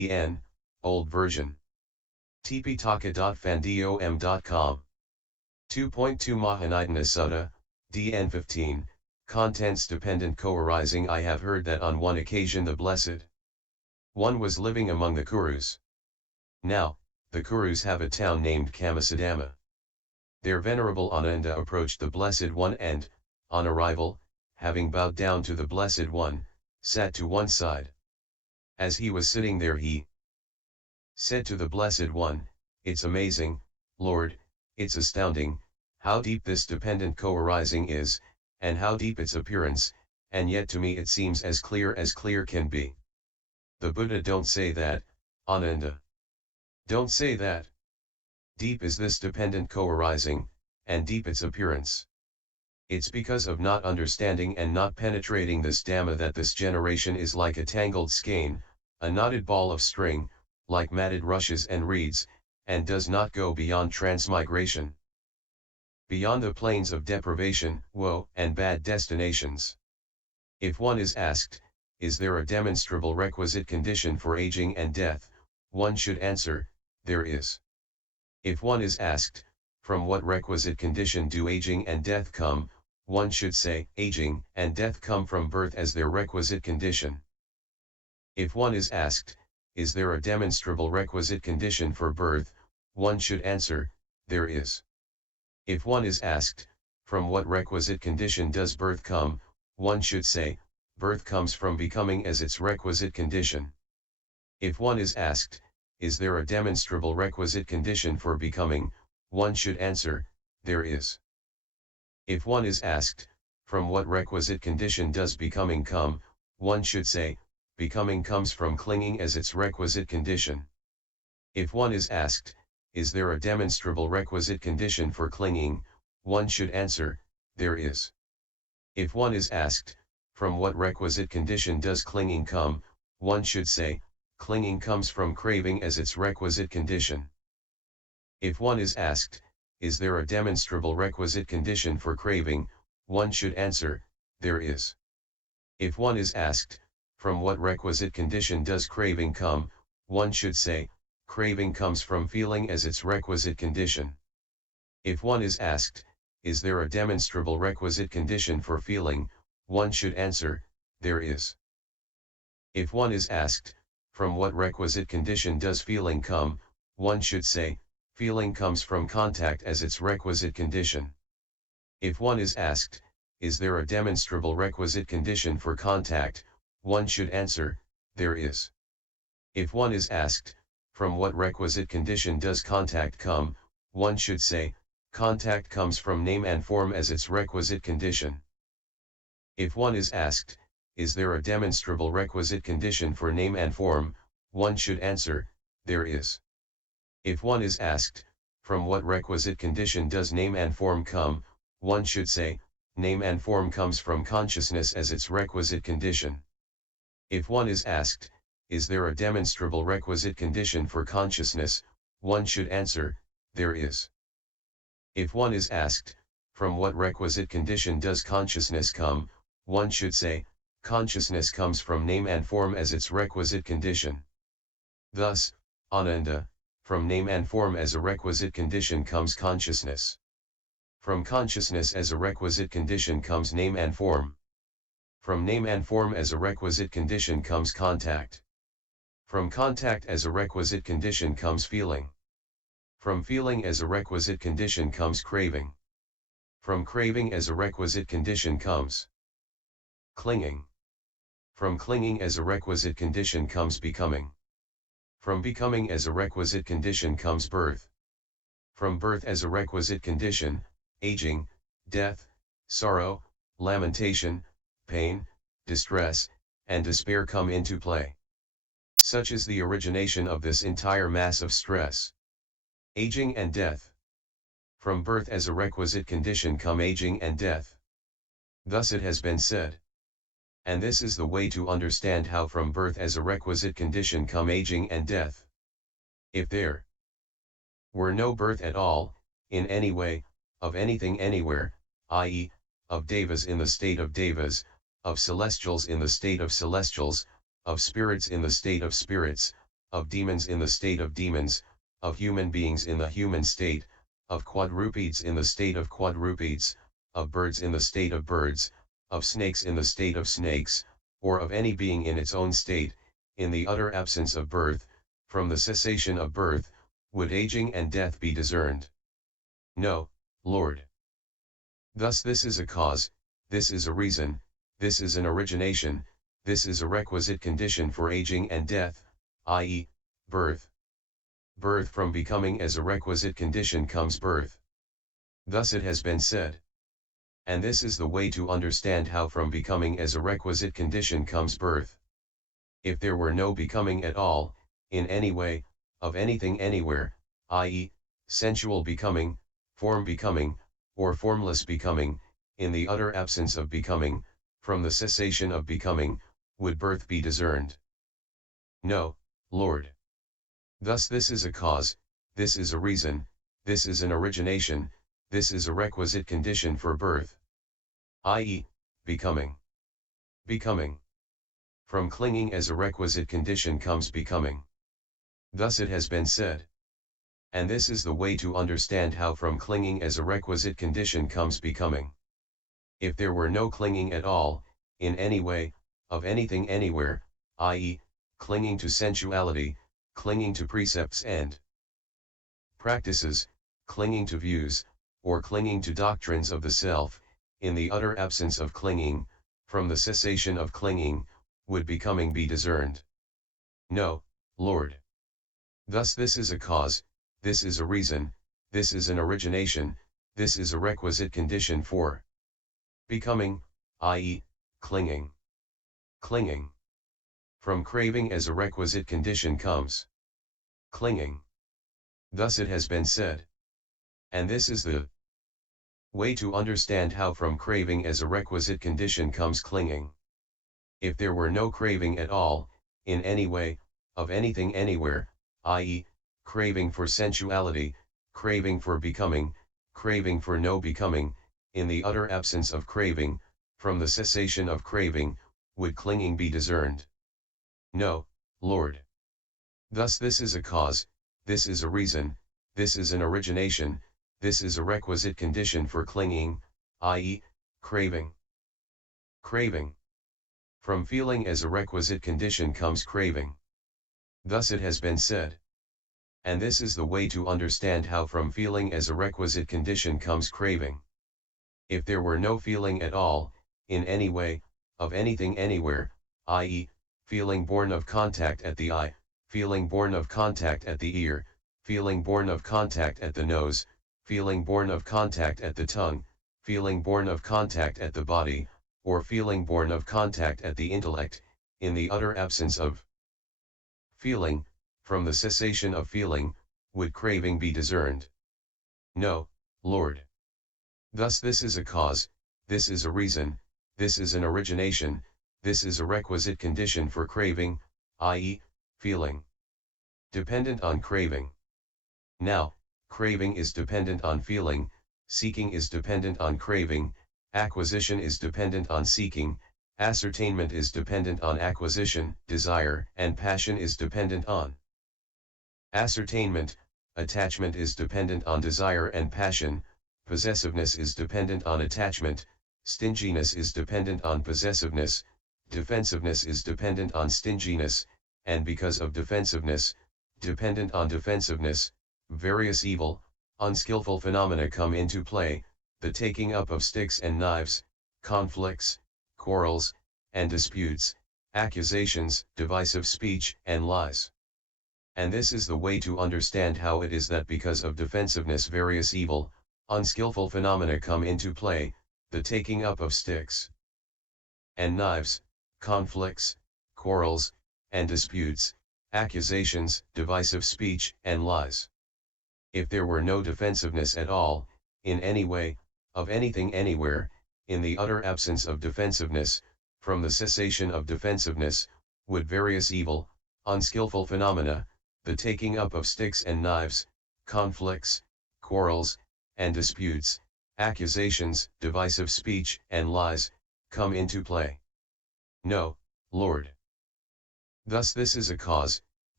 N, Old Version. tptaka.fandom.com. 2.2 Mahànidàna Sutta, DN 15, Contents-Dependent Co-arising. I have heard that on one occasion the Blessed One was living among the Kurus. Now, the Kurus have a town named Kammasadhamma. Their venerable Ananda approached the Blessed One and, on arrival, having bowed down to the Blessed One, sat to one side. As he was sitting there he said to the Blessed One, "It's amazing, Lord, it's astounding, how deep this dependent co-arising is, and how deep its appearance, and yet to me it seems as clear can be." The Buddha: "Don't say that, Ananda. Don't say that. Deep is this dependent co-arising, and deep its appearance. It's because of not understanding and not penetrating this Dhamma that this generation is like a tangled skein, a knotted ball of string, like matted rushes and reeds, and does not go beyond transmigration, beyond the plains of deprivation, woe, and bad destinations." If one is asked, is there a demonstrable requisite condition for aging and death, one should answer, there is. If one is asked, from what requisite condition do aging and death come, one should say, aging and death come from birth as their requisite condition. If one is asked, is there a demonstrable requisite condition for birth, one should answer, there is. If one is asked, from what requisite condition does birth come, one should say, birth comes from becoming as its requisite condition. If one is asked, is there a demonstrable requisite condition for becoming, one should answer, there is. If one is asked, from what requisite condition does becoming come, one should say, becoming comes from clinging as its requisite condition. If one is asked, is there a demonstrable requisite condition for clinging, one should answer, there is. If one is asked, from what requisite condition does clinging come, one should say, clinging comes from craving as its requisite condition. If one is asked, is there a demonstrable requisite condition for craving, one should answer, there is. If one is asked, from what requisite condition does craving come, one should say, craving comes from feeling as its requisite condition. If one is asked, is there a demonstrable requisite condition for feeling, one should answer, there is. If one is asked, from what requisite condition does feeling come, one should say, feeling comes from contact as its requisite condition. If one is asked, is there a demonstrable requisite condition for contact, one should answer, there is. If one is asked, from what requisite condition does contact come, one should say, contact comes from name and form as its requisite condition. If one is asked, is there a demonstrable requisite condition for name and form, one should answer, there is. If one is asked, from what requisite condition does name and form come, one should say, name and form comes from consciousness as its requisite condition. If one is asked, is there a demonstrable requisite condition for consciousness, one should answer, there is. If one is asked, from what requisite condition does consciousness come, one should say, consciousness comes from name and form as its requisite condition. Thus, Ananda, from name and form as a requisite condition comes consciousness. From consciousness as a requisite condition comes name and form. From name and form as a requisite condition comes contact. From contact as a requisite condition comes feeling. From feeling as a requisite condition comes craving. From craving as a requisite condition comes clinging. From clinging as a requisite condition comes becoming. From becoming as a requisite condition comes birth. From birth as a requisite condition, aging, death, sorrow, lamentation, pain, distress, and despair come into play. Such is the origination of this entire mass of stress. Aging and death. From birth as a requisite condition come aging and death. Thus it has been said. And this is the way to understand how from birth as a requisite condition come aging and death. If there were no birth at all, in any way, of anything anywhere, i.e., of devas in the state of devas, of celestials in the state of celestials, of spirits in the state of spirits, of demons in the state of demons, of human beings in the human state, of quadrupeds in the state of quadrupeds, of birds in the state of birds, of snakes in the state of snakes, or of any being in its own state, in the utter absence of birth, from the cessation of birth, would aging and death be discerned? No, Lord. Thus this is a cause, this is a reason, this is an origination, this is a requisite condition for aging and death, i.e., birth. Birth from becoming as a requisite condition comes birth. Thus it has been said. And this is the way to understand how from becoming as a requisite condition comes birth. If there were no becoming at all, in any way, of anything anywhere, i.e., sensual becoming, form becoming, or formless becoming, in the utter absence of becoming, from the cessation of becoming, would birth be discerned? No, Lord. Thus this is a cause, this is a reason, this is an origination, this is a requisite condition for birth, i.e., becoming. Becoming. From clinging as a requisite condition comes becoming. Thus it has been said. And this is the way to understand how from clinging as a requisite condition comes becoming. If there were no clinging at all, in any way, of anything anywhere, i.e., clinging to sensuality, clinging to precepts and practices, clinging to views, or clinging to doctrines of the self, in the utter absence of clinging, from the cessation of clinging, would becoming be discerned? No, Lord. Thus this is a cause, this is a reason, this is an origination, this is a requisite condition for becoming, i.e., clinging. Clinging. From craving as a requisite condition comes clinging. Thus it has been said. And this is the way to understand how from craving as a requisite condition comes clinging. If there were no craving at all, in any way, of anything anywhere, i.e., craving for sensuality, craving for becoming, craving for no becoming, in the utter absence of craving, from the cessation of craving, would clinging be discerned? No, Lord. Thus this is a cause, this is a reason, this is an origination, this is a requisite condition for clinging, i.e., craving. Craving. From feeling as a requisite condition comes craving. Thus it has been said. And this is the way to understand how from feeling as a requisite condition comes craving. If there were no feeling at all, in any way, of anything anywhere, i.e., feeling born of contact at the eye, feeling born of contact at the ear, feeling born of contact at the nose, feeling born of contact at the tongue, feeling born of contact at the body, or feeling born of contact at the intellect, in the utter absence of feeling, from the cessation of feeling, would craving be discerned? No, Lord. Thus this is a cause, this is a reason, this is an origination, this is a requisite condition for craving, i.e., feeling. Dependent on craving. Now, craving is dependent on feeling, seeking is dependent on craving, acquisition is dependent on seeking, ascertainment is dependent on acquisition, desire and passion is dependent on ascertainment, attachment is dependent on desire and passion, possessiveness is dependent on attachment, stinginess is dependent on possessiveness, defensiveness is dependent on stinginess, and because of defensiveness, dependent on defensiveness, various evil, unskillful phenomena come into play, the taking up of sticks and knives, conflicts, quarrels, and disputes, accusations, divisive speech, and lies. And this is the way to understand how it is that because of defensiveness various evil, unskillful phenomena come into play, the taking up of sticks and knives, conflicts, quarrels, and disputes, accusations, divisive speech, and lies. If there were no defensiveness at all, in any way, of anything anywhere, in the utter absence of defensiveness, from the cessation of defensiveness, would various evil, unskillful phenomena, the taking up of sticks and knives, conflicts, quarrels, and disputes, accusations, divisive speech, and lies, come into play? No, Lord. Thus this is a cause,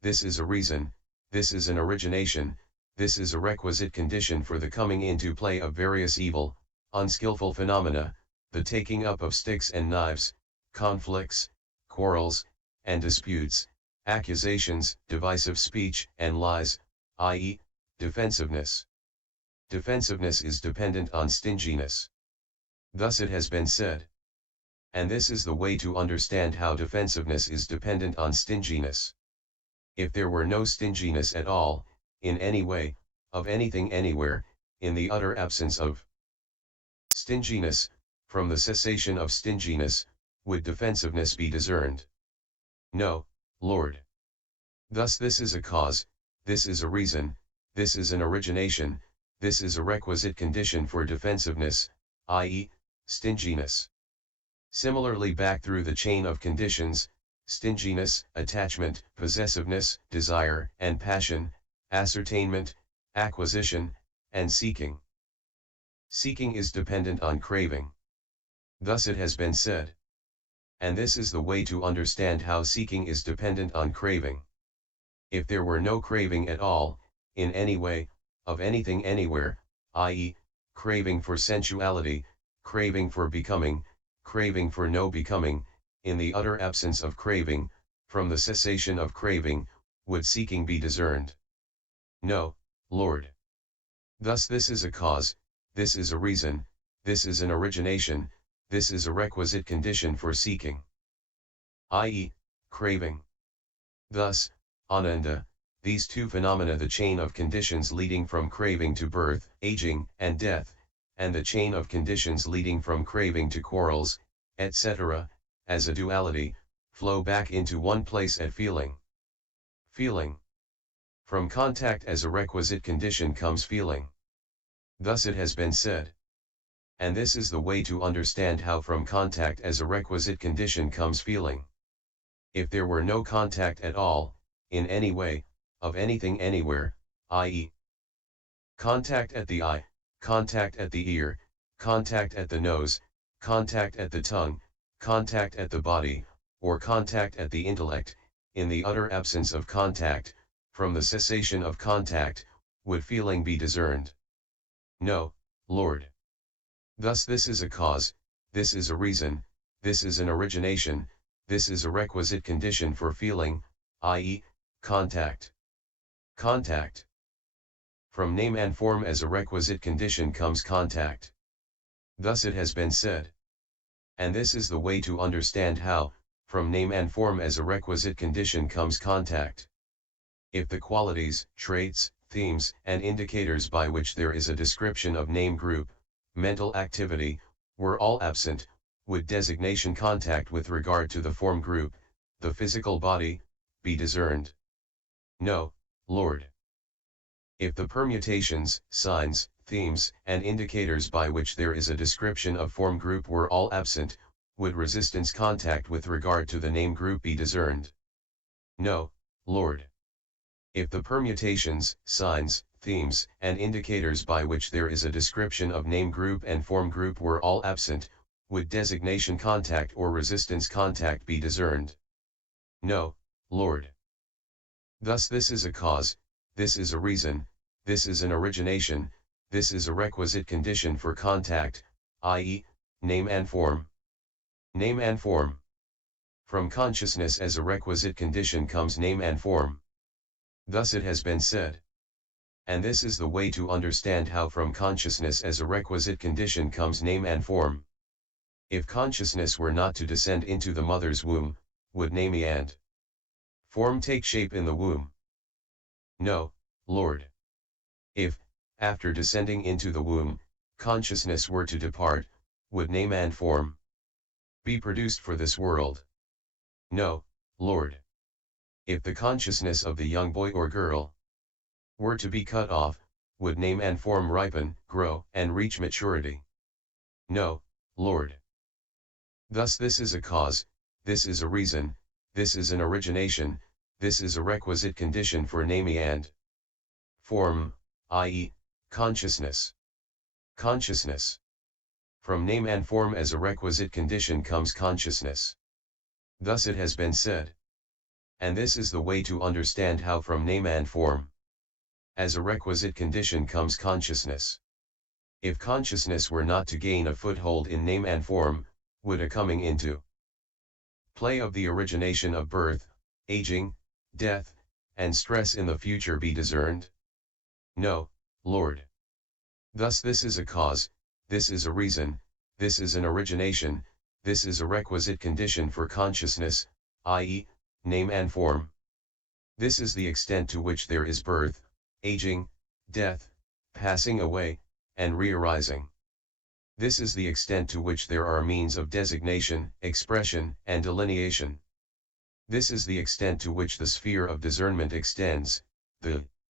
this is a reason, this is an origination, this is a requisite condition for the coming into play of various evil, unskillful phenomena, the taking up of sticks and knives, conflicts, quarrels, and disputes, accusations, divisive speech, and lies, i.e., defensiveness. Defensiveness is dependent on stinginess. Thus it has been said. And this is the way to understand how defensiveness is dependent on stinginess. If there were no stinginess at all, in any way, of anything anywhere, in the utter absence of stinginess, from the cessation of stinginess, would defensiveness be discerned? No, Lord. Thus this is a cause, this is a reason, this is an origination, this is a requisite condition for defensiveness, i.e., stinginess. Similarly back through the chain of conditions, stinginess, attachment, possessiveness, desire and passion, ascertainment, acquisition, and seeking. Seeking is dependent on craving. Thus it has been said. And this is the way to understand how seeking is dependent on craving. If there were no craving at all, in any way, of anything anywhere, i.e., craving for sensuality, craving for becoming, craving for no becoming, in the utter absence of craving, from the cessation of craving, would seeking be discerned? No, Lord. Thus this is a cause, this is a reason, this is an origination, this is a requisite condition for seeking, i.e., craving. Thus, Ananda, these two phenomena, the chain of conditions leading from craving to birth, aging, and death, and the chain of conditions leading from craving to quarrels, etc., as a duality, flow back into one place at feeling. Feeling. From contact as a requisite condition comes feeling. Thus it has been said. And this is the way to understand how from contact as a requisite condition comes feeling. If there were no contact at all, in any way, of anything anywhere, i.e., contact at the eye, contact at the ear, contact at the nose, contact at the tongue, contact at the body, or contact at the intellect, in the utter absence of contact, from the cessation of contact, would feeling be discerned? No, Lord. Thus this is a cause, this is a reason, this is an origination, this is a requisite condition for feeling, i.e., contact. Contact. From name and form as a requisite condition comes contact. Thus it has been said. And this is the way to understand how, from name and form as a requisite condition comes contact. If the qualities, traits, themes, and indicators by which there is a description of name group, mental activity, were all absent, would designation contact with regard to the form group, the physical body, be discerned? No, Lord. If the permutations, signs, themes, and indicators by which there is a description of form group were all absent, would resistance contact with regard to the name group be discerned? No, Lord. If the permutations, signs, themes, and indicators by which there is a description of name group and form group were all absent, would designation contact or resistance contact be discerned? No, Lord. Thus this is a cause, this is a reason, this is an origination, this is a requisite condition for contact, i.e., name and form. Name and form. From consciousness as a requisite condition comes name and form. Thus it has been said. And this is the way to understand how from consciousness as a requisite condition comes name and form. If consciousness were not to descend into the mother's womb, would name and form take shape in the womb? No, Lord. If, after descending into the womb, consciousness were to depart, would name and form be produced for this world? No, Lord. If the consciousness of the young boy or girl were to be cut off, would name and form ripen, grow, and reach maturity? No, Lord. Thus this is a cause, this is a reason, this is an origination, this is a requisite condition for name and form, i.e., consciousness. Consciousness. From name and form as a requisite condition comes consciousness. Thus it has been said. And this is the way to understand how from name and form. As a requisite condition comes consciousness. If consciousness were not to gain a foothold in name and form, would a coming into play of the origination of birth, aging, death, and stress in the future be discerned? No, Lord. Thus this is a cause, this is a reason, this is an origination, this is a requisite condition for consciousness, i.e., name and form. This is the extent to which there is birth, aging, death, passing away, and re-arising. This is the extent to which there are means of designation, expression, and delineation. This is the extent to which the sphere of discernment extends, the